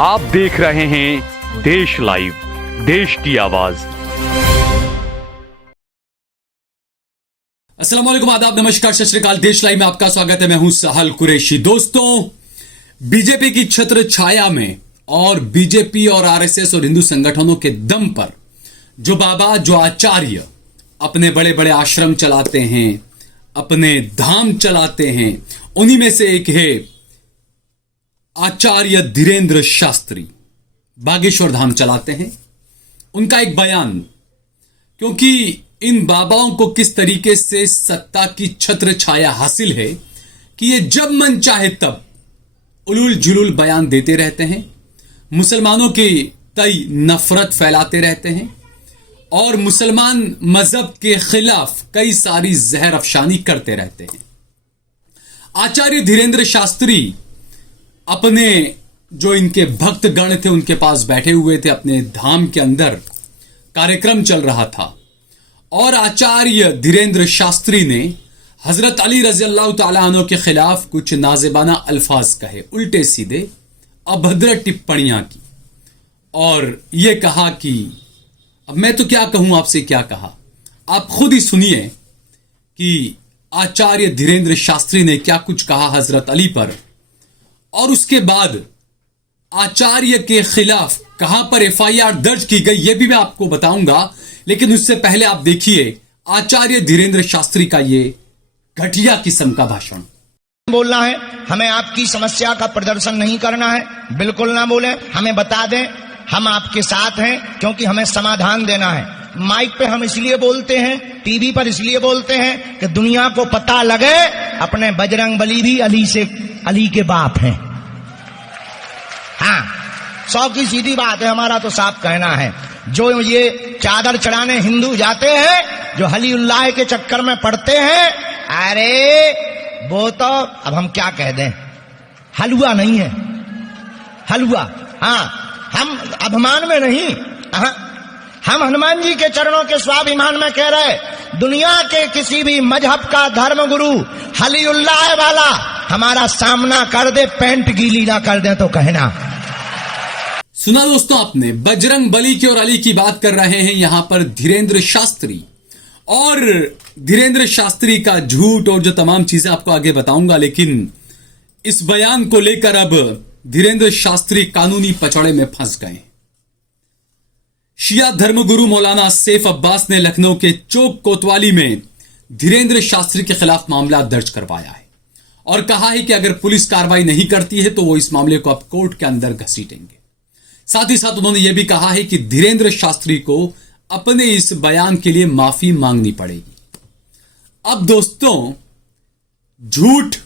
आप देख रहे हैं देश लाइव, देश की आवाज। अस्सलाम वालेकुम, आदाब, नमस्कार, सत श्री अकाल। देश लाइव में आपका स्वागत है। मैं हूं सहल कुरैशी। दोस्तों, बीजेपी की छत्र छाया में और बीजेपी और आरएसएस और हिंदू संगठनों के दम पर जो बाबा, जो आचार्य अपने बड़े बड़े आश्रम चलाते हैं, अपने धाम चलाते हैं, उन्हीं में से एक है आचार्य धीरेंद्र शास्त्री। बागेश्वर धाम चलाते हैं। उनका एक बयान, क्योंकि इन बाबाओं को किस तरीके से सत्ता की छत्र छाया हासिल है कि ये जब मन चाहे तब उलूल जुलूल बयान देते रहते हैं, मुसलमानों के तय नफरत फैलाते रहते हैं और मुसलमान मजहब के खिलाफ कई सारी जहर अफशानी करते रहते हैं। आचार्य धीरेंद्र शास्त्री अपने जो इनके भक्तगण थे उनके पास बैठे हुए थे, अपने धाम के अंदर कार्यक्रम चल रहा था और आचार्य धीरेंद्र शास्त्री ने हजरत अली रजी अल्लाह तआला अन्हु के खिलाफ कुछ नाजेबाना अल्फाज कहे, उल्टे सीधे अभद्र टिप्पणियां की और यह कहा कि अब मैं तो क्या कहूं, आपसे क्या कहा, आप खुद ही सुनिए कि आचार्य धीरेंद्र शास्त्री ने क्या कुछ कहा हजरत अली पर। और उसके बाद आचार्य के खिलाफ कहां पर एफआईआर दर्ज की गई यह भी मैं आपको बताऊंगा, लेकिन उससे पहले आप देखिए आचार्य धीरेंद्र शास्त्री का ये घटिया किस्म का भाषण। बोलना है, हमें आपकी समस्या का प्रदर्शन नहीं करना है, बिल्कुल ना बोले, हमें बता दें, हम आपके साथ हैं, क्योंकि हमें समाधान देना है। माइक पे हम इसलिए बोलते हैं, टीवी पर इसलिए बोलते हैं कि दुनिया को पता लगे अपने बजरंग बली भी अली के बाप हैं। हाँ, 100 की सीधी बात है, हमारा तो साफ कहना है। जो ये चादर चढ़ाने हिंदू जाते हैं, जो हलीउल्लाह के चक्कर में पड़ते हैं, अरे वो तो अब हम क्या कह दें, हलवा नहीं है, हलवा। हाँ, हम अभिमान में नहीं, हम हनुमान जी के चरणों के स्वाभिमान में कह रहे, दुनिया के किसी भी मजहब का धर्म गुरु हलीउल्लाह वाला हमारा सामना कर दे, पैंट गीली ना कर दे तो कहना। सुना दोस्तों आपने, बजरंग बली की और अली की बात कर रहे हैं यहां पर धीरेंद्र शास्त्री। और धीरेंद्र शास्त्री का झूठ और जो तमाम चीजें आपको आगे बताऊंगा, लेकिन इस बयान को लेकर अब धीरेंद्र शास्त्री कानूनी पचड़े में फंस गए। शिया धर्मगुरु मौलाना सैफ अब्बास ने लखनऊ के चौक कोतवाली में धीरेंद्र शास्त्री के खिलाफ मामला दर्ज करवाया है और कहा है कि अगर पुलिस कार्रवाई नहीं करती है तो वो इस मामले को अब कोर्ट के अंदर घसीटेंगे। साथ ही साथ उन्होंने यह भी कहा है कि धीरेंद्र शास्त्री को अपने इस बयान के लिए माफी मांगनी पड़ेगी। अब दोस्तों, झूठ,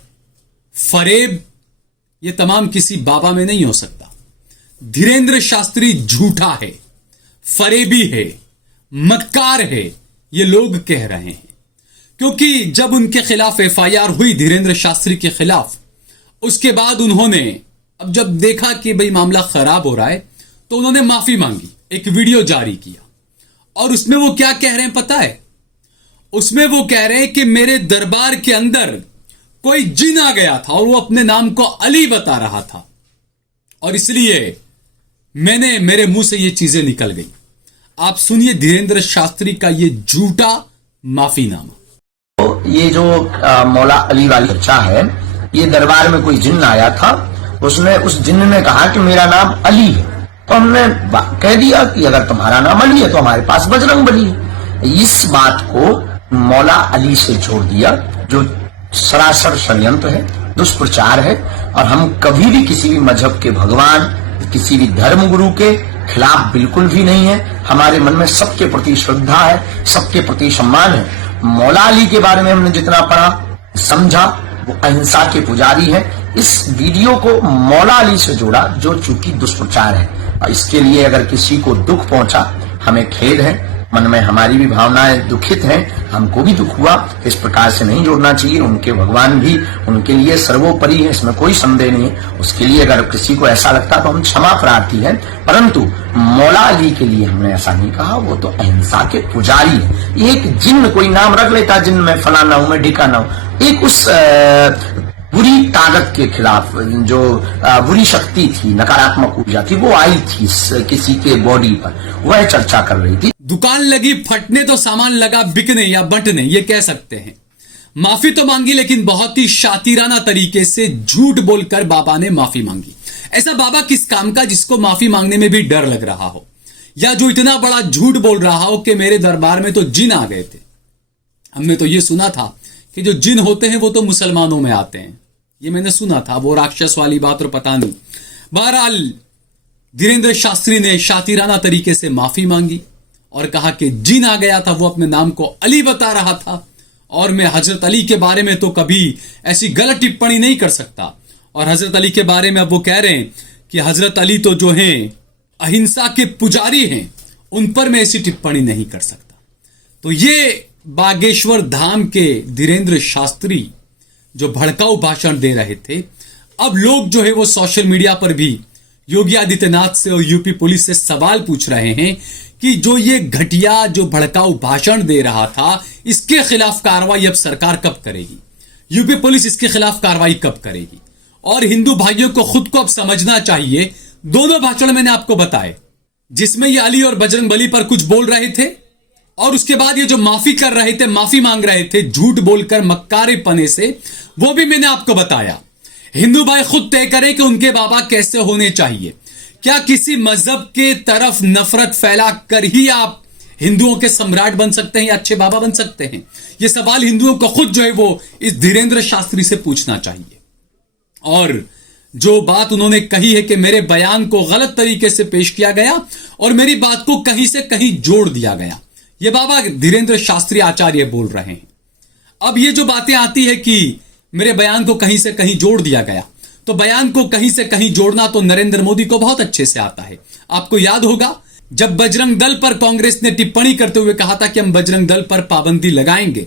फरेब, ये तमाम किसी बाबा में नहीं हो सकता। धीरेंद्र शास्त्री झूठा है, फरेबी है, मक्कार है, ये लोग कह रहे हैं। क्योंकि जब उनके खिलाफ एफआईआर हुई धीरेंद्र शास्त्री के खिलाफ, उसके बाद उन्होंने अब जब देखा कि भाई मामला खराब हो रहा है तो उन्होंने माफी मांगी, एक वीडियो जारी किया और उसमें वो क्या कह रहे हैं पता है? उसमें वो कह रहे हैं कि मेरे दरबार के अंदर कोई जिन आ गया था और वो अपने नाम को अली बता रहा था और इसलिए मेरे मुंह से ये चीजें निकल गई। आप सुनिए धीरेंद्र शास्त्री का ये झूठा माफीनामा। तो ये जो मौला अली वाली चर्चा है, ये दरबार में कोई जिन्न आया था, उसने उस जिन्न ने कहा कि मेरा नाम अली है, तो हमने कह दिया कि अगर तुम्हारा नाम अली है तो हमारे पास बजरंग बली है। इस बात को मौला अली से जोड़ दिया, जो सरासर षड्यंत्र है, दुष्प्रचार है। और हम कभी भी किसी भी मजहब के भगवान, किसी भी धर्म गुरु के खिलाफ बिल्कुल भी नहीं है। हमारे मन में सबके प्रति श्रद्धा है, सबके प्रति सम्मान है। मौला अली के बारे में हमने जितना पढ़ा, समझा, वो अहिंसा के पुजारी है। इस वीडियो को मौला अली से जोड़ा, जो चूंकि दुष्प्रचार है, और इसके लिए अगर किसी को दुख पहुंचा, हमें खेद है, मन में हमारी भी भावनाएं दुखित हैं, हमको भी दुख हुआ। इस प्रकार से नहीं जोड़ना चाहिए। उनके भगवान भी उनके लिए सर्वोपरि है, इसमें कोई संदेह नहीं है। उसके लिए अगर किसी को ऐसा लगता तो हम क्षमा प्रार्थी है, परंतु मौला अली के लिए हमने ऐसा नहीं कहा। वो तो अहिंसा के पुजारी है। एक जिन्न कोई नाम रख लेता, जिन्न में फलाना हूं, मैं ढिकाना हूं, एक उस बुरी ताकत के खिलाफ, जो बुरी शक्ति थी, नकारात्मक ऊर्जा थी, वो आई थी किसी के बॉडी पर, वह चर्चा कर रही थी। दुकान लगी फटने तो सामान लगा बिकने या बंटने, ये कह सकते हैं। माफी तो मांगी, लेकिन बहुत ही शातिराना तरीके से झूठ बोलकर बाबा ने माफी मांगी। ऐसा बाबा किस काम का जिसको माफी मांगने में भी डर लग रहा हो, या जो इतना बड़ा झूठ बोल रहा हो कि मेरे दरबार में तो जिन आ गए थे। हमने तो ये सुना था कि जो जिन होते हैं वो तो मुसलमानों में आते हैं, ये मैंने सुना था, वो राक्षस वाली बात और पता नहीं। बहरहाल धीरेंद्र शास्त्री ने शातिराना तरीके से माफी मांगी और कहा कि जिन आ गया था, वो अपने नाम को अली बता रहा था और मैं हजरत अली के बारे में तो कभी ऐसी गलत टिप्पणी नहीं कर सकता। और हजरत अली के बारे में अब वो कह रहे हैं कि हजरत अली तो जो हैं अहिंसा के पुजारी हैं, उन पर मैं ऐसी टिप्पणी नहीं कर सकता। तो ये बागेश्वर धाम के धीरेंद्र शास्त्री जो भड़काऊ भाषण दे रहे थे, अब लोग जो है वो सोशल मीडिया पर भी योगी आदित्यनाथ से और यूपी पुलिस से सवाल पूछ रहे हैं कि जो ये घटिया जो भड़काऊ भाषण दे रहा था, इसके खिलाफ कार्रवाई अब सरकार कब करेगी, यूपी पुलिस इसके खिलाफ कार्रवाई कब करेगी। और हिंदू भाइयों को खुद को अब समझना चाहिए। दोनों भाषण मैंने आपको बताए, जिसमें ये अली और बजरंगबली पर कुछ बोल रहे थे और उसके बाद ये जो माफी कर रहे थे, माफी मांग रहे थे झूठ बोलकर मक्कारी पने से, वो भी मैंने आपको बताया। हिंदू भाई खुद तय करें कि उनके बाबा कैसे होने चाहिए। क्या किसी मजहब के तरफ नफरत फैला कर ही आप हिंदुओं के सम्राट बन सकते हैं या अच्छे बाबा बन सकते हैं? ये सवाल हिंदुओं को खुद जो है वो इस धीरेंद्र शास्त्री से पूछना चाहिए। और जो बात उन्होंने कही है कि मेरे बयान को गलत तरीके से पेश किया गया और मेरी बात को कहीं से कहीं जोड़ दिया गया, ये बाबा धीरेंद्र शास्त्री आचार्य बोल रहे हैं। अब ये जो बातें आती है कि मेरे बयान को कहीं से कहीं जोड़ दिया गया, तो बयान को कहीं से कहीं जोड़ना तो नरेंद्र मोदी को बहुत अच्छे से आता है। आपको याद होगा जब बजरंग दल पर कांग्रेस ने टिप्पणी करते हुए कहा था कि हम बजरंग दल पर पाबंदी लगाएंगे,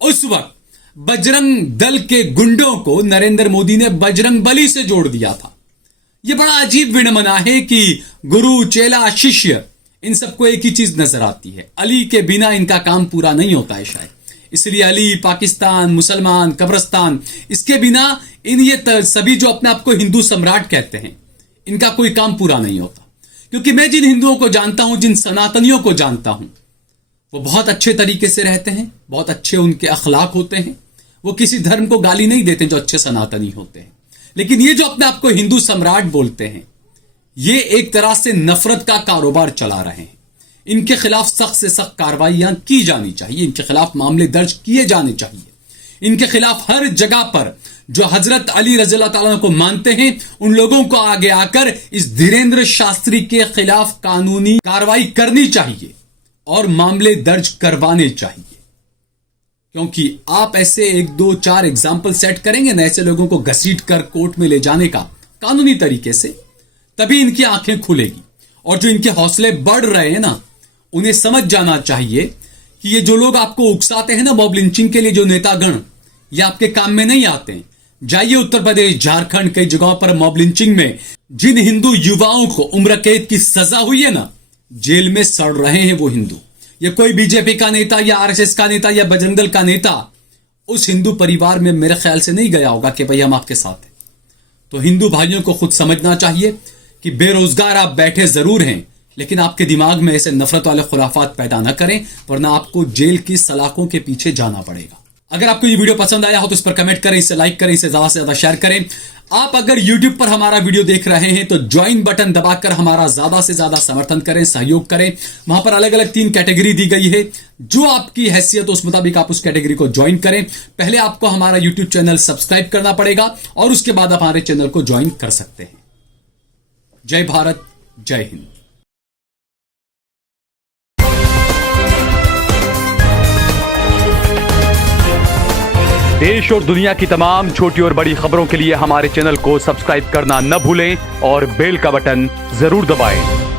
उस वक्त बजरंग दल के गुंडों को नरेंद्र मोदी ने बजरंग बली से जोड़ दिया था। यह बड़ा अजीब विडंबना है कि गुरु, चेला, शिष्य, इन सबको एक ही चीज नजर आती है, अली के बिना इनका काम पूरा नहीं होता है शायद। इसलिए अली, पाकिस्तान, मुसलमान, कब्रिस्तान, इसके बिना इन ये सभी जो अपने आप को हिंदू सम्राट कहते हैं, इनका कोई काम पूरा नहीं होता। क्योंकि मैं जिन हिंदुओं को जानता हूं, जिन सनातनियों को जानता हूं, वो बहुत अच्छे तरीके से रहते हैं, बहुत अच्छे उनके अखलाक होते हैं, वो किसी धर्म को गाली नहीं देते जो अच्छे सनातनी होते हैं। लेकिन ये जो अपने आप को हिंदू सम्राट बोलते हैं, ये एक तरह से नफरत का कारोबार चला रहे हैं। इनके खिलाफ सख्त से सख्त कार्रवाइयां की जानी चाहिए, इनके खिलाफ मामले दर्ज किए जाने चाहिए। इनके खिलाफ हर जगह पर जो हजरत अली रज़ियल्लाहु ताला को मानते हैं, उन लोगों को आगे आकर इस धीरेंद्र शास्त्री के खिलाफ कानूनी कार्रवाई करनी चाहिए और मामले दर्ज करवाने चाहिए। क्योंकि आप ऐसे 1, 2, 4 एग्जाम्पल सेट करेंगे ना ऐसे लोगों को घसीट कर कोर्ट में ले जाने का कानूनी तरीके से, तभी इनकी आंखें खुलेगी। और जो इनके हौसले बढ़ रहे हैं ना, उन्हें समझ जाना चाहिए कि ये जो लोग आपको उकसाते हैं ना मॉब लिंचिंग के लिए, जो नेतागण, ये आपके काम में नहीं आते हैं। जाइए उत्तर प्रदेश, झारखंड, कई जगहों पर मॉब लिंचिंग में जिन हिंदू युवाओं को उम्र कैद की सजा हुई है ना, जेल में सड़ रहे हैं वो हिंदू। ये कोई बीजेपी का नेता या आरएसएस का नेता या बजरंग दल का नेता उस हिंदू परिवार में मेरे ख्याल से नहीं गया होगा कि भाई हम आपके साथ हैं। तो हिंदू भाइयों को खुद समझना चाहिए कि बेरोजगार आप बैठे जरूर हैं, लेकिन आपके दिमाग में ऐसे नफरत वाले खुराफात पैदा ना करें, वरना आपको जेल की सलाखों के पीछे जाना पड़ेगा। अगर आपको ये वीडियो पसंद आया हो तो इस पर कमेंट करें, इसे लाइक करें, इसे ज्यादा से ज्यादा शेयर करें। आप अगर YouTube पर हमारा वीडियो देख रहे हैं तो ज्वाइन बटन दबाकर हमारा ज्यादा से ज्यादा समर्थन करें, सहयोग करें। वहां पर अलग अलग 3 कैटेगरी दी गई है, जो आपकी हैसियत उस मुताबिक आप उस कैटेगरी को ज्वाइन करें। पहले आपको हमारा YouTube चैनल सब्सक्राइब करना पड़ेगा और उसके बाद आप हमारे चैनल को ज्वाइन कर सकते हैं। जय भारत, जय हिंद। देश और दुनिया की तमाम छोटी और बड़ी खबरों के लिए हमारे चैनल को सब्सक्राइब करना न भूलें और बेल का बटन जरूर दबाएं।